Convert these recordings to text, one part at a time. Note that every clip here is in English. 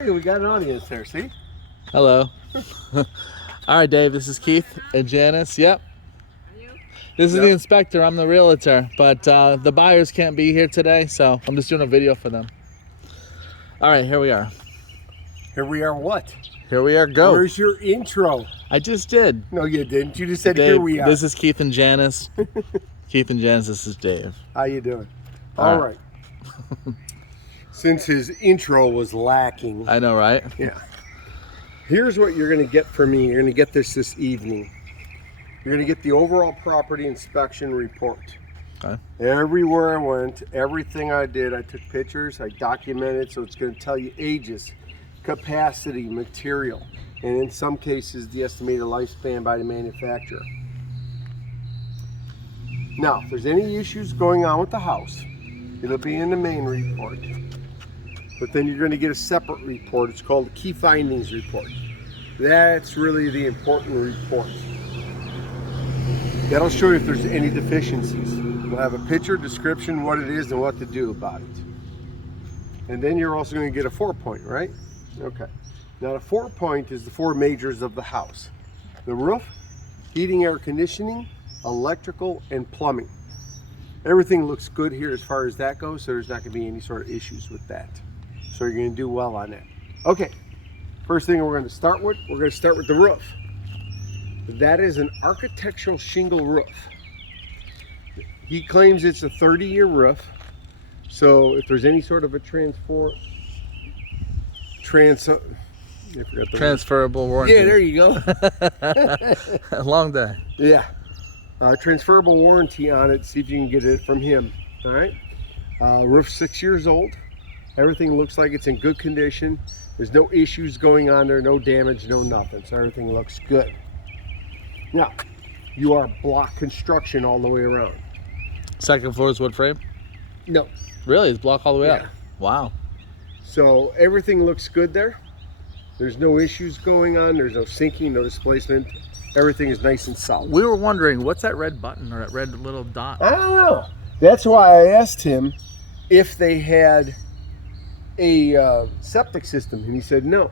Hey, we got an audience there, see? Hello. All right, Dave, this is Keith and Janice. Yep. This is the inspector. I'm the realtor, but the buyers can't be here today, so I'm just doing a video for them. All right, here we are. Here we are what? Here we are, go. Where's your intro? I just did. No, you didn't. You just said, Dave, here we are. This is Keith and Janice. Keith and Janice, this is Dave. How you doing? All All right. Since his intro was lacking. I know, right? Yeah. Here's what you're going to get from me. You're going to get this evening. You're going to get the overall property inspection report. Okay. Everywhere I went, everything I did, I took pictures, I documented, so it's going to tell you ages, capacity, material, and in some cases, the estimated lifespan by the manufacturer. Now, if there's any issues going on with the house, it'll be in the main report. But then you're going to get a separate report. It's called the Key Findings Report. That's really the important report. That'll show you if there's any deficiencies. We'll have a picture, description, what it is, and what to do about it. And then you're also going to get a 4-point, right? Okay. Now the 4-point is the 4 majors of the house. The roof, heating, air conditioning, electrical, and plumbing. Everything looks good here as far as that goes, so there's not going to be any sort of issues with that. So you're going to do well on that. Okay, first thing we're going to start with the roof. That is an architectural shingle roof. He claims it's a 30-year roof, so if there's any sort of a Transferable warranty. Yeah, there you go. A long day. Yeah, transferable warranty on it. See if you can get it from him. All right. Roof's 6 years old. Everything looks like it's in good condition. There's no issues going on there, no damage, no nothing. So everything looks good. Now, you are block construction all the way around. Second floor is wood frame? No. Really? It's block all the way up? Yeah. Wow. So everything looks good there. There's no issues going on. There's no sinking, no displacement. Everything is nice and solid. We were wondering, what's that red button or that red little dot? I don't know. That's why I asked him if they had a septic system, and he said no.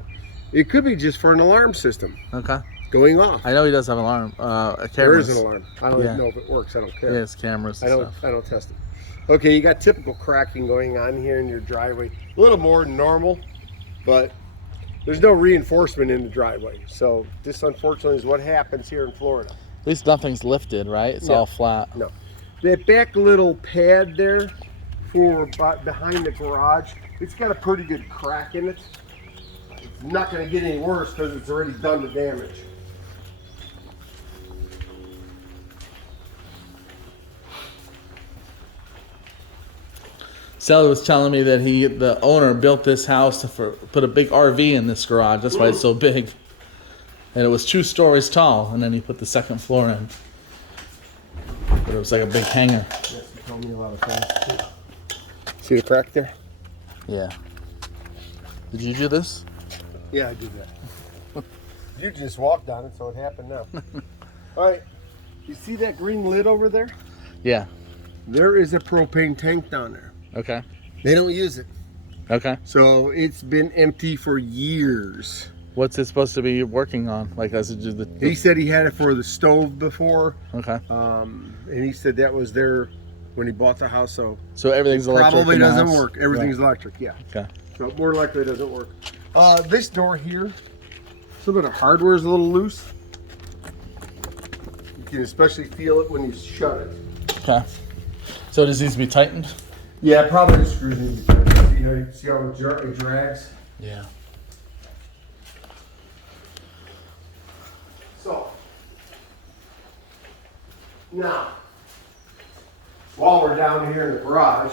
It could be just for an alarm system Okay. going off. I know he does have an alarm. A There is camera. an alarm. I don't even know if it works. I don't care. Yeah, it's cameras and stuff. I don't test it. Okay, you got typical cracking going on here in your driveway. A little more than normal, but there's no reinforcement in the driveway. So this, unfortunately, is what happens here in Florida. At least nothing's lifted, right? It's No. all flat. No. That back little pad there for behind the garage, it's got a pretty good crack in it. It's not going to get any worse because it's already done the damage. Sally was telling me that the owner built this house to put a big RV in this garage. That's why it's so big. And it was 2 stories tall, and then he put the second floor in. But it was like a big hangar. Yes, he told me a lot of things. See the crack there? Yeah. Did you do this? Yeah, I did that. You just walked on it, so it happened now. All right, you see that green lid over there? Yeah. There is a propane tank down there. Okay. They don't use it. Okay. So it's been empty for years. What's it supposed to be working on? Like, does it do the... He said he had it for the stove before. Okay. And he said that was there when he bought the house, so everything's electric. probably in the doesn't house? work. Everything's electric, yeah. Okay. So more likely it doesn't work. This door here, some of the hardware is a little loose. You can especially feel it when you shut it. Okay. So this needs to be tightened? Yeah, probably the screws need to be tightened. See how it drags? Yeah. So, now, while we're down here in the garage,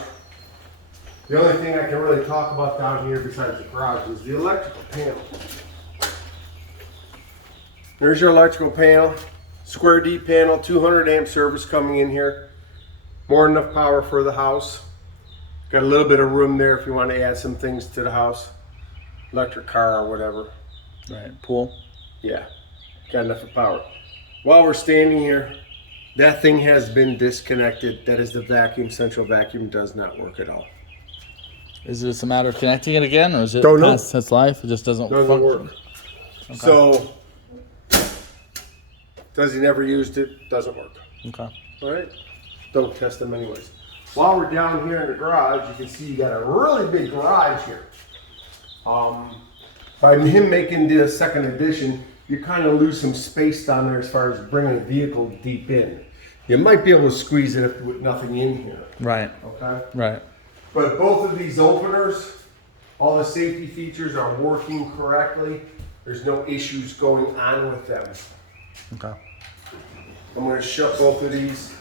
the only thing I can really talk about down here besides the garage is the electrical panel. There's your electrical panel, square D panel, 200 amp service coming in here. More than enough power for the house. Got a little bit of room there if you want to add some things to the house. Electric car or whatever. Right. Pool? Yeah, got enough of power. While we're standing here, that thing has been disconnected. That is the vacuum. Central vacuum does not work at all. Is it just a matter of connecting it again, or is it Don't know. past its life? It just doesn't Doesn't function? work. So, does he never used it? Doesn't work. Okay. All right. Don't test them anyways. While we're down here in the garage, you can see you got a really big garage here. By him making the second edition, you kind of lose some space down there as far as bringing a vehicle deep in. You might be able to squeeze it with nothing in here. Right. Okay. Right. But both of these openers, all the safety features are working correctly. There's no issues going on with them. Okay. I'm going to shut both of these.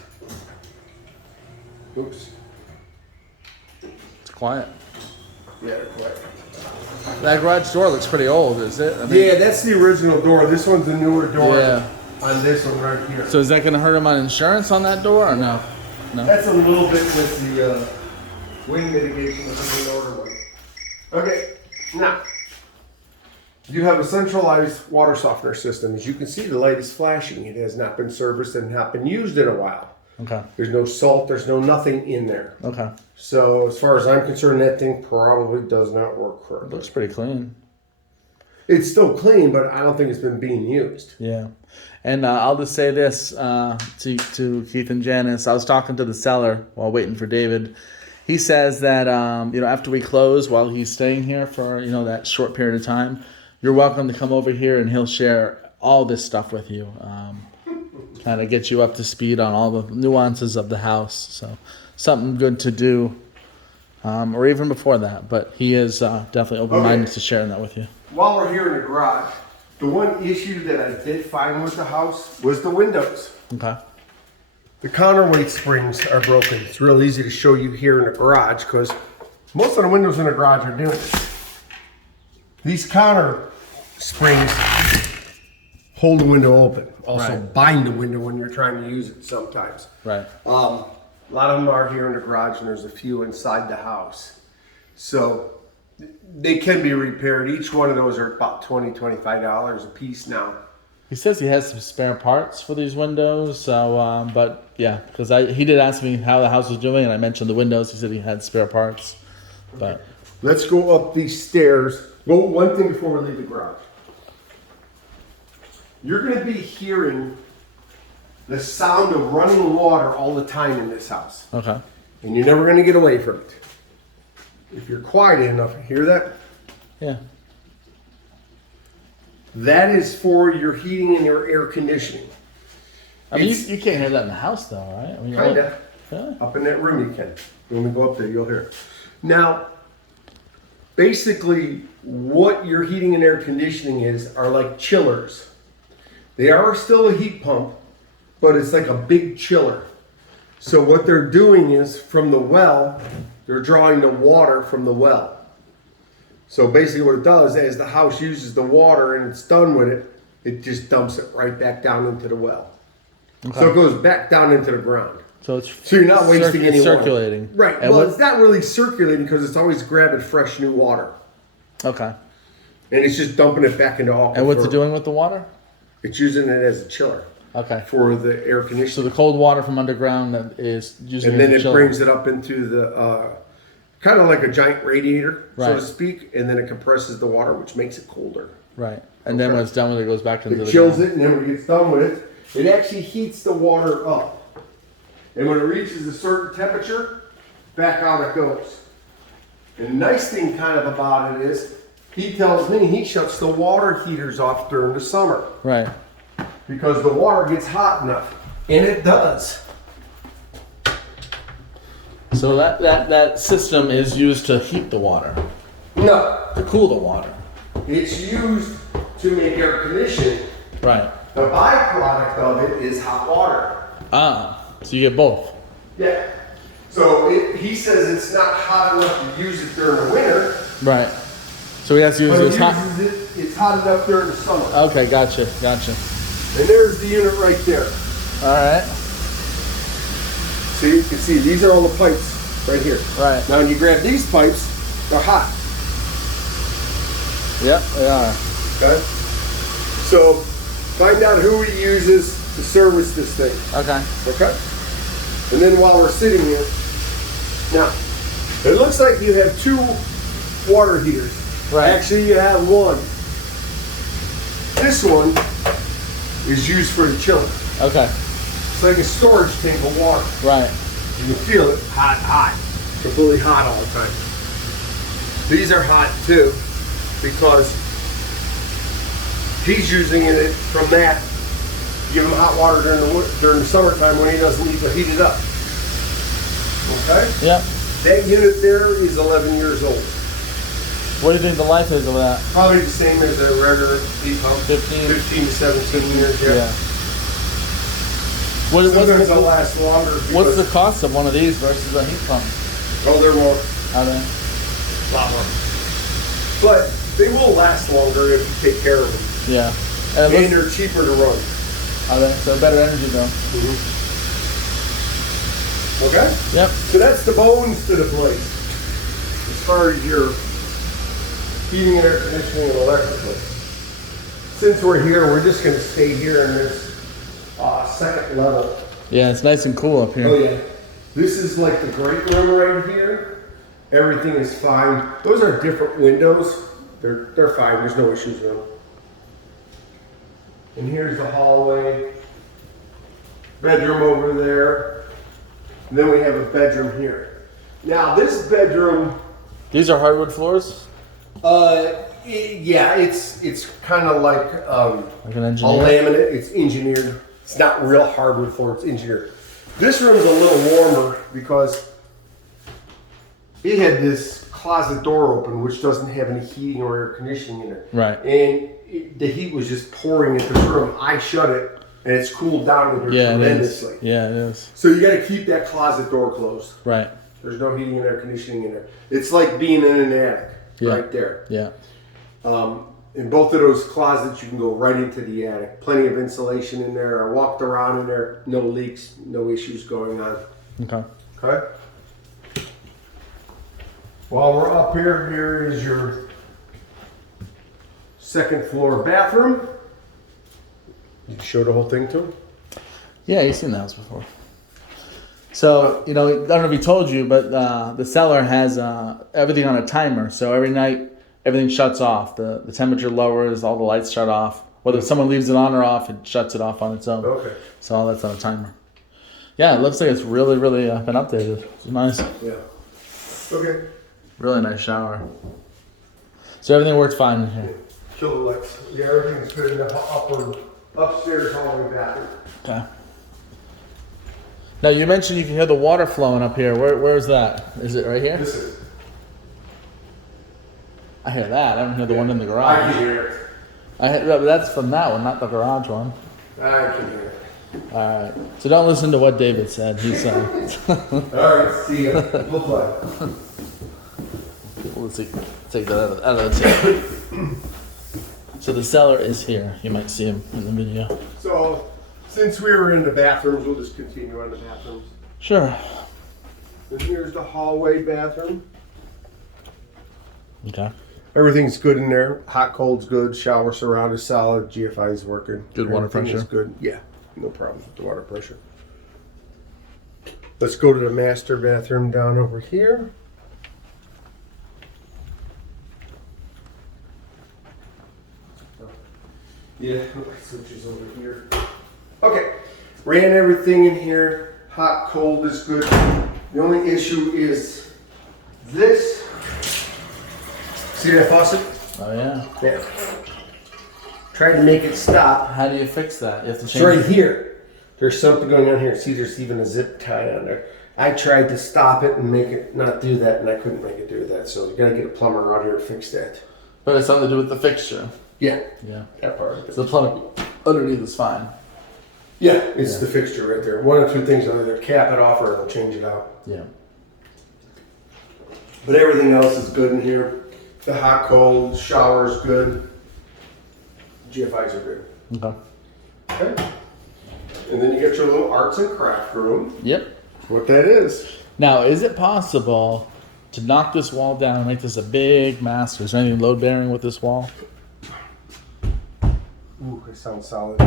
Oops. It's quiet. Yeah, they're quiet. That garage door looks pretty old, is it? I mean, Yeah, that's the original door. This one's a newer door Yeah. on this one right here. So is that going to hurt him on insurance on that door, or no? No. That's a little bit with the wing mitigation with the order one. Okay, now you have a centralized water softener system. As you can see, the light is flashing. It has not been serviced and not been used in a while. Okay. There's no salt. There's no nothing in there. Okay. So as far as I'm concerned, that thing probably does not work correctly. Looks pretty clean. It's still clean, but I don't think it's been being used. Yeah. And I'll just say this to Keith and Janice. I was talking to the seller while waiting for David. He says that, after we close, while he's staying here for, that short period of time, you're welcome to come over here and he'll share all this stuff with you. Kind of get you up to speed on all the nuances of the house. So something good to do, or even before that. But he is definitely open-minded to sharing that with you. While we're here in the garage, the one issue that I did find with the house was the windows. Okay. The counterweight springs are broken. It's real easy to show you here in the garage because most of the windows in the garage are doing this. These counter springs hold the window open. Also Right. bind the window when you're trying to use it sometimes. Right. A lot of them are here in the garage and there's a few inside the house. So they can be repaired. Each one of those are about $20, $25 a piece now. He says he has some spare parts for these windows. So, but yeah, because he did ask me how the house was doing, and I mentioned the windows. He said he had spare parts. But Let's go up these stairs. Well, one thing before we leave the garage. You're going to be hearing the sound of running water all the time in this house. okay. And you're never going to get away from it. If you're quiet enough, hear that? Yeah. That is for your heating and your air conditioning. I mean, It's- you can't hear that in the house, though, right? I mean, Kinda. Really? Up in that room you can. When we go up there, you'll hear it. Now, basically, what your heating and air conditioning is are like chillers. They are still a heat pump, but it's like a big chiller. So what they're doing is from the well, they're drawing the water from the well. So basically what it does is the house uses the water and it's done with it, it just dumps it right back down into the well. So it goes back down into the ground. So it's So you're not wasting any water. circulating. Right. And well, what- it's not really circulating because it's always grabbing fresh new water. okay. And it's just dumping it back into aquifer. And what's it doing with the water? It's using it as a chiller Okay. for the air So conditioning. the cold water from underground that is using And then as a it chiller. brings it up into the, kind of like a giant radiator, so Right. to speak. And then it compresses the water, which makes it colder. Right. And then Okay. when it's done with it, goes back into It the chills ground. it, and then when it gets done with it, it actually heats the water up. And when it reaches a certain temperature, back out it goes. And the nice thing kind of about it is, he tells me he shuts the water heaters off during the summer Right. because the water gets hot enough. And it does. So that system is used to heat the water, No, to cool the water. it's used to make air conditioning. Right. The byproduct of it is hot water. So you get both. Yeah. So he says it's not hot enough to use it during the winter, Right. So he has to use but his hot. it's hot enough during the summer. Okay, gotcha. And there's the unit right there. All right. So you can see these are all the pipes right here. Right. Now when you grab these pipes, they're hot. Yep, they are. Okay. So find out who he uses to service this thing. Okay. Okay. And then while we're sitting here, now It looks like you have two water heaters. Right. Actually, you have one. This one is used for the chiller. Okay. It's like a storage tank of water. Right. You can feel it hot, completely hot all the time. These are hot too because he's using it from that. Give him hot water during the summertime when he doesn't need to heat it up. Okay? Yep. That unit there is 11 years old. What do you think the life is of that? Probably the same as a regular heat pump. 15? 15 to 17 years, yeah. Sometimes they'll last longer. What's the cost of one of these versus a heat pump? Oh, they're more. Are they? A lot more. But they will last longer if you take care of them. Yeah. And they're cheaper to run. Are they? So better energy though. Okay? Yep. So that's the bones to the place. As far as your heating and air conditioning and electrical. Since we're here, we're just going to stay here in this second level. Yeah, it's nice and cool up here. Oh yeah. This is like the great room right here. Everything is fine. Those are different windows. They're fine. There's no issues with them. And here's the hallway. Bedroom over there. And then we have a bedroom here. Now this bedroom. These are hardwood floors? Yeah, it's kind of like Like an a engineer? laminate. It's engineered. It's not real hardwood floor. It's engineered. This room's a little warmer because it had this closet door open, which doesn't have any heating or air conditioning in it. Right. And the heat was just pouring into this room. I shut it, and it's cooled down in here Yeah, it is. tremendously. Yeah, it is. So you got to keep that closet door closed. Right. There's no heating and air conditioning in there. It's like being in an attic right there. Yeah. In both of those closets, you can go right into the attic. Plenty of insulation in there. I walked around in there. No leaks, no issues going on. Okay. Okay? While we're up here, here is your second floor bathroom. You can show the whole thing to him. Yeah, you've seen the house before. So, you know, I don't know if he told you, but the cellar has everything on a timer. So every night, everything shuts off. The temperature lowers, all the lights shut off. Whether someone leaves it on or off, it shuts it off on its own. Okay. So all that's on a timer. Yeah, it looks like it's really, really been updated. It's nice. Yeah. Okay. Really nice shower. So everything works fine in here. Killer lights. Yeah, everything's good in the upstairs hallway bathroom. Okay. Now you mentioned you can hear the water flowing up here. Where is that? Is it right here? This is. I hear that. I don't hear the one in the I garage. can hear it. But that's from that one, not the garage one. I can hear it. All right. So don't listen to what David said. He's All right. See ya. Bye-bye. let's take that out of the tape. So the cellar is here. You might see him in the video. So, since we were in the bathrooms, we'll just continue on the bathrooms. Sure. And here's the hallway bathroom. Okay. Everything's good in there. Hot, cold's good. Shower surround is solid. GFI is working. Good water Everything is pressure. good. Yeah, no problems with the water pressure. Let's go to the master bathroom down over here. Yeah, switches over here. Okay, ran everything in here. Hot, cold is good. The only issue is this. See that faucet? Oh yeah. Yeah. Tried to make it stop. How do you fix that? You have to It's change. right here. There's something going on here. See, there's even a zip tie on there. I tried to stop it and make it not do that, and I couldn't make it do that. So you gotta get a plumber out here to fix that. But it's something to do with the fixture. Yeah, Yeah. that part of it. So the plumber underneath is fine. Yeah, it's the fixture right there. One or two things, either cap it off or it'll change it out. Yeah. But everything else is good in here. The hot, cold, shower's good. GFIs are good. Okay. Okay. And then you get your little arts and craft room. Yep. What that is. Now, is it possible to knock this wall down and make this a big master? Is there anything load bearing with this wall? Ooh, it sounds solid.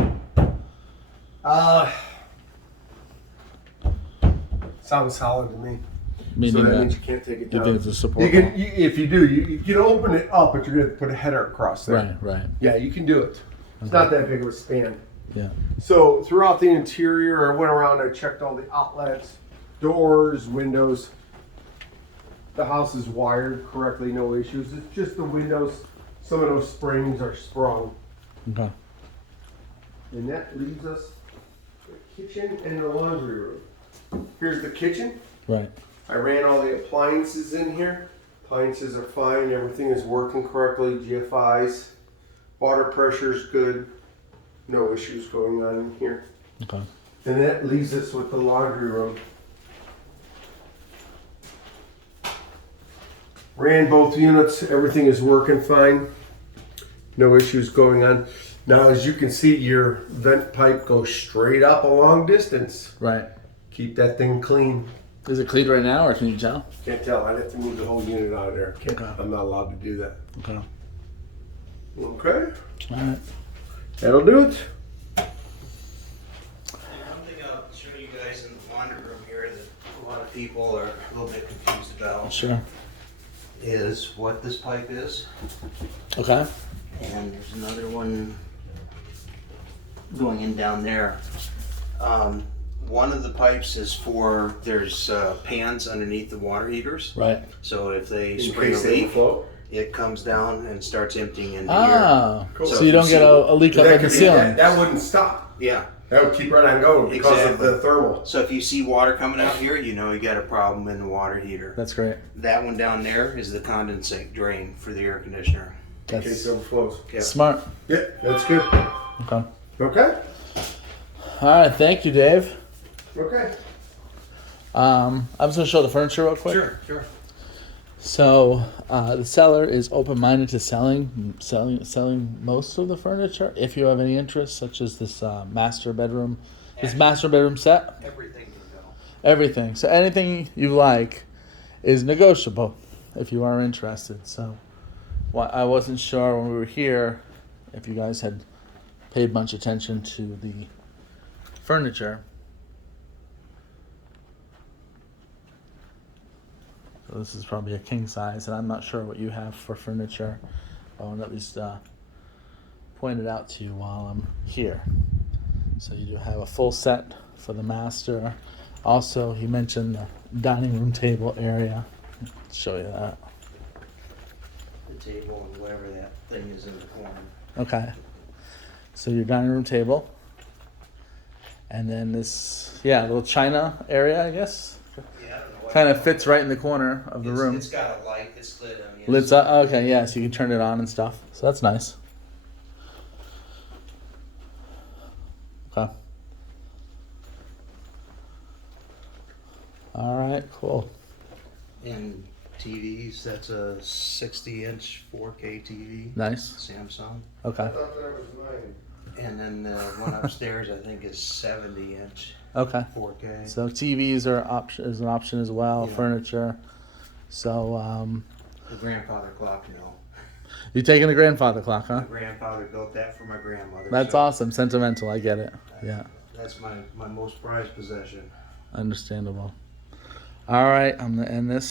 Sounds solid to me. So Meaning that that means you can't take it you down. think it's a support You can, if you do, you can open it up, but you're going to put a header across there. Right, right. Yeah, you can do it. It's not that big of a span. Yeah. So throughout the interior, I went around, I checked all the outlets, doors, windows. The house is wired correctly, no issues. It's just the windows, some of those springs are sprung. Okay. And that leaves us the kitchen and the laundry room. Here's the kitchen. Right. I ran all the appliances in here. Appliances are fine, everything is working correctly, GFIs. Water pressure's good. No issues going on in here. Okay. And that leaves us with the laundry room. Ran both units, everything is working fine. No issues going on. Now, as you can see, your vent pipe goes straight up a long distance. Right. Keep that thing clean. Is it clean right now, or can you tell? Can't tell, I'd have to move the whole unit out of there. Okay. I'm not allowed to do that. Okay. Okay, All right. that'll do it. One thing I'll show you guys in the laundry room here that a lot of people are a little bit confused about Sure. is what this pipe is. Okay. And there's another one going in down there. One of the pipes is for, there's pans underneath the water heaters. Right. So if they In spring a case they leak, float. it comes down and starts emptying into here. Ah. Cool. So you don't get a leak up That in the could be- ceiling. that wouldn't stop. Yeah. That would keep right on going because Exactly. of the thermal. So if you see water coming out here, you know you got a problem in the water heater. That's great. That one down there is the condensate drain for the air conditioner. In case That's it overflows. Yeah. smart. Yeah, that's good. Okay. Okay? All right. Thank you, Dave. Okay. I'm just gonna show the furniture real quick. Sure. So the seller is open-minded to selling most of the furniture. If you have any interest, such as this master bedroom set, Everything can go. everything. So anything you like is negotiable if you are interested. So I wasn't sure when we were here if you guys had paid much attention to the furniture. So this is probably a king size, and I'm not sure what you have for furniture. I want to at least point it out to you while I'm here. So you do have a full set for the master. Also, he mentioned the dining room table area. Let's show you that. The table and whatever that thing is in the corner. Okay. So your dining room table. And then this, little china area, I guess. Yeah, I don't know what. Kind of fits right in the corner of the room. It's got a light. It's lit on the Lights up. Okay, yeah, so you can turn it on and stuff. So that's nice. Okay. All right, cool. And TVs. That's a 60-inch 4K TV. Nice. Samsung. Okay. I thought that was mine. And then the one upstairs, I think, is 70-inch Okay. 4K. So TVs are is an option as well. Yeah. Furniture. So The grandfather clock, you know. you're taking the grandfather clock, huh? My grandfather built that for my grandmother. That's so awesome. Sentimental. I get it. Yeah. That's my most prized possession. Understandable. All right, I'm gonna end this.